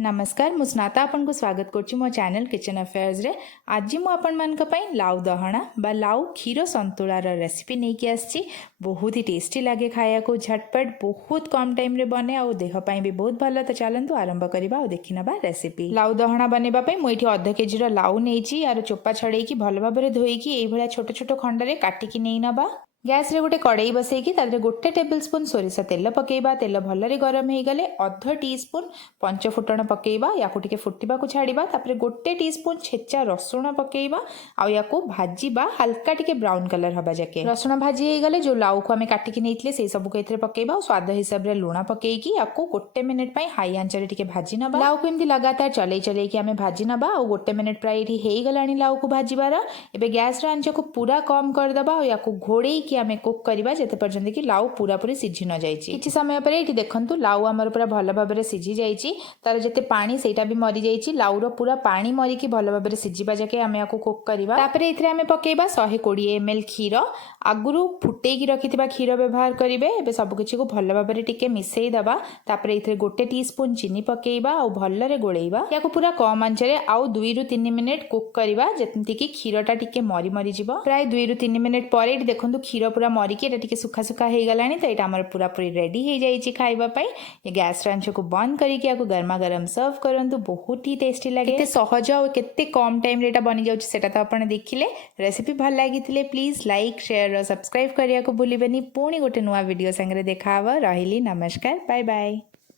नमस्कार मु स्नाता आपन को स्वागत करछि मो चैनल किचन अफेयर्स रे। आज मु आपन मान का पई लाउ दहणा बा लाउ क्षीर संतुला रो रेसिपी नै कि आछि। बहुत ही टेस्टी लागे खाया को, झटपट बहुत कम टाइम रे बने और देह पई भी बहुत भलो। तो चलंतु आरंभ करबा और देखिनबा रेसिपी। लाउ दहणा बनेबा पई मु एठी आधा केजी रो लाउ नेछि। यार चोपा छड़ेई कि भलो भाबरे धोई कि एई भलिया छोट छोट खंड रे काटि कि नै नबा। गैस रे गोटे कड़ाई बसैकी तारे गोटे टेबल स्पून सोरिष तेल पकेबा। तेल भलरे गरम हो गले अध टी स्पून पंच फुटण पकेबा। याकू टिके फुटिबा को छाड़िबा। तापरे गोटे टी स्पून छेचा रसुण पकेबा आ याकू भाजीबा हल्का टिके ब्राउन कलर हबा जाके। रसुण भाजी हो गले जो लाउ को आमे काटिकी नेइथिले सेई सब को एथरे पकेबा और स्वाद हिसाब रे लूण पकेकी याकू गोटे मिनिट पई हाई आंच रे टिके भाजी नबा। लाउ को एमती लगातार चलै चलै कि आमे भाजी नबा और गोटे मिनिट प्राय एठी हेई गलानी लाउ को भाजीबार। एबे गैस रे आंच को पूरा कम कर दबा और याकू घोड़ेई कि आमे कुक करबा जेते पर्यंत कि लाउ पूरा पूरी सिझी न जाईची। किछि समय परे एठी देखंतु लाउ हमर पूरा भलो भाबरे सिझी जाईची। तार जेते पानी सेटा भी मरि जाईची। लाउ रो पूरा पानी मरि कि भलो भाबरे सिझीबा जाके आमे याकू कुक करबा। तापरे एथरे आमे पकेबा 120 ml क्षीर। आगुरु फुटेई कि रखिथिबा क्षीर व्यवहार करिवे। एबे सब किछि को भलो भाबरे टिके मिसेई दबा। तापरे एथरे गोटे टीस्पून चीनी पकेबा और भलरे गोळेइबा। याकू पूरा कम आंच रे आउ 2 रु 3 मिनिट कुक करबा जेतंती कि क्षीरटा टिके मरि मरि जिवो। प्राय 2 रु 3 मिनिट परे एठी देखंतु क्षीर पूरा मरिकी एटा टिके सुखा सुखा हो गलानी। तो यहाँ आमर पूरा पूरी रेडी हो जाइए खाइबा पई। ये गैस आंच को बंद करके आपको गर्मा गर्म सर्व करंतु। बहुत ही टेस्टी लगे। केते सहज और केते कम टाइम रे एटा बनि जाउछि सेटा तो आपण देखिले। रेसिपी भल लागिथिले प्लीज लाइक शेयर और सब्सक्राइब करिया को भूलिबेनी। पुणी गोटे नुवा वीडियो संगे देखा हबो। रहिली नमस्कार बाय बाय।